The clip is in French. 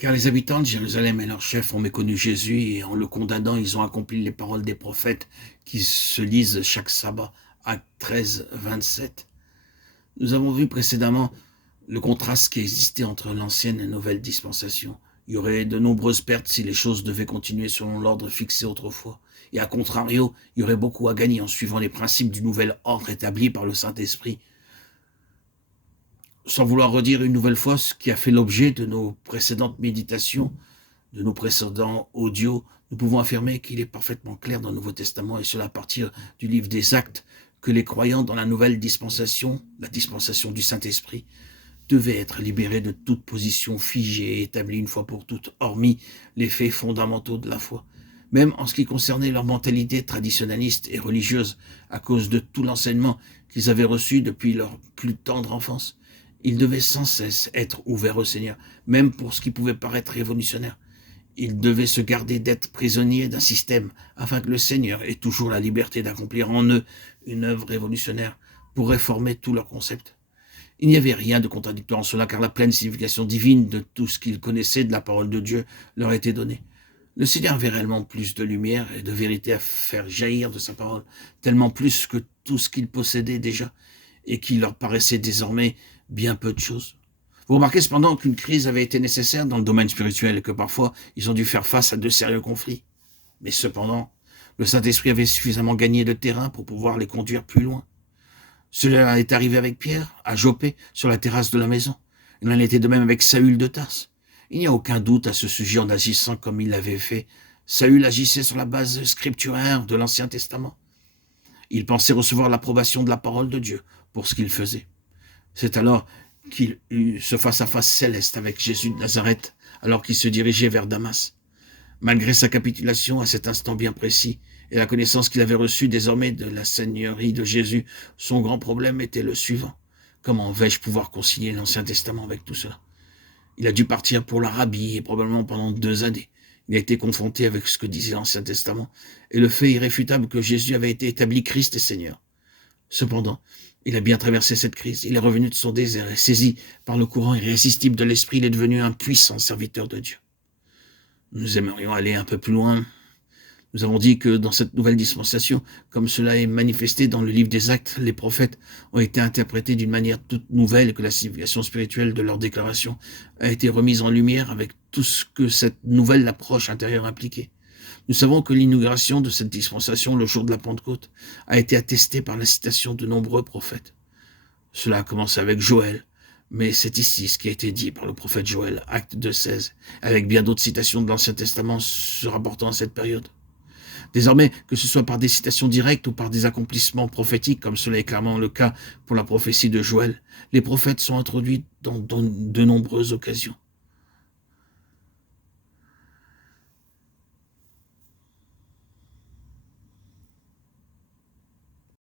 Car les habitants de Jérusalem et leurs chefs ont méconnu Jésus et en le condamnant, ils ont accompli les paroles des prophètes qui se lisent chaque sabbat. Acte 13, 27. Nous avons vu précédemment le contraste qui existait entre l'ancienne et la nouvelle dispensation. Il y aurait de nombreuses pertes si les choses devaient continuer selon l'ordre fixé autrefois. Et à contrario, il y aurait beaucoup à gagner en suivant les principes du nouvel ordre établi par le Saint-Esprit. Sans vouloir redire une nouvelle fois ce qui a fait l'objet de nos précédentes méditations, de nos précédents audios, nous pouvons affirmer qu'il est parfaitement clair dans le Nouveau Testament, et cela à partir du livre des Actes, que les croyants dans la nouvelle dispensation, la dispensation du Saint-Esprit, devaient être libérés de toute position figée et établie une fois pour toutes, hormis les faits fondamentaux de la foi. Même en ce qui concernait leur mentalité traditionnaliste et religieuse, à cause de tout l'enseignement qu'ils avaient reçu depuis leur plus tendre enfance, ils devaient sans cesse être ouverts au Seigneur, même pour ce qui pouvait paraître révolutionnaire. Ils devaient se garder d'être prisonniers d'un système, afin que le Seigneur ait toujours la liberté d'accomplir en eux une œuvre révolutionnaire pour réformer tous leurs concepts. Il n'y avait rien de contradictoire en cela, car la pleine signification divine de tout ce qu'ils connaissaient de la parole de Dieu leur était donnée. Le Seigneur avait réellement plus de lumière et de vérité à faire jaillir de sa parole, tellement plus que tout ce qu'ils possédaient déjà, et qui leur paraissait désormais bien peu de choses. Vous remarquez cependant qu'une crise avait été nécessaire dans le domaine spirituel et que parfois ils ont dû faire face à de sérieux conflits. Mais cependant, le Saint-Esprit avait suffisamment gagné de terrain pour pouvoir les conduire plus loin. Cela est arrivé avec Pierre, à Joppé, sur la terrasse de la maison. Il en était de même avec Saül de Tarse. Il n'y a aucun doute à ce sujet en agissant comme il l'avait fait. Saül agissait sur la base scripturaire de l'Ancien Testament. Il pensait recevoir l'approbation de la parole de Dieu pour ce qu'il faisait. C'est alors qu'il eut ce face-à-face céleste avec Jésus de Nazareth, alors qu'il se dirigeait vers Damas. Malgré sa capitulation à cet instant bien précis, et la connaissance qu'il avait reçue désormais de la seigneurie de Jésus, son grand problème était le suivant. Comment vais-je pouvoir concilier l'Ancien Testament avec tout cela? Il a dû partir pour l'Arabie, et probablement pendant 2 années. Il a été confronté avec ce que disait l'Ancien Testament, et le fait irréfutable que Jésus avait été établi Christ et Seigneur. Cependant, il a bien traversé cette crise. Il est revenu de son désert et saisi par le courant irrésistible de l'esprit, il est devenu un puissant serviteur de Dieu. Nous aimerions aller un peu plus loin. Nous avons dit que dans cette nouvelle dispensation, comme cela est manifesté dans le livre des Actes, les prophètes ont été interprétés d'une manière toute nouvelle et que la signification spirituelle de leur déclaration a été remise en lumière avec tout ce que cette nouvelle approche intérieure impliquait. Nous savons que l'inauguration de cette dispensation, le jour de la Pentecôte, a été attestée par la citation de nombreux prophètes. Cela a commencé avec Joël, mais c'est ici ce qui a été dit par le prophète Joël, acte 2,16, avec bien d'autres citations de l'Ancien Testament se rapportant à cette période. Désormais, que ce soit par des citations directes ou par des accomplissements prophétiques, comme cela est clairement le cas pour la prophétie de Joël, les prophètes sont introduits dans de nombreuses occasions.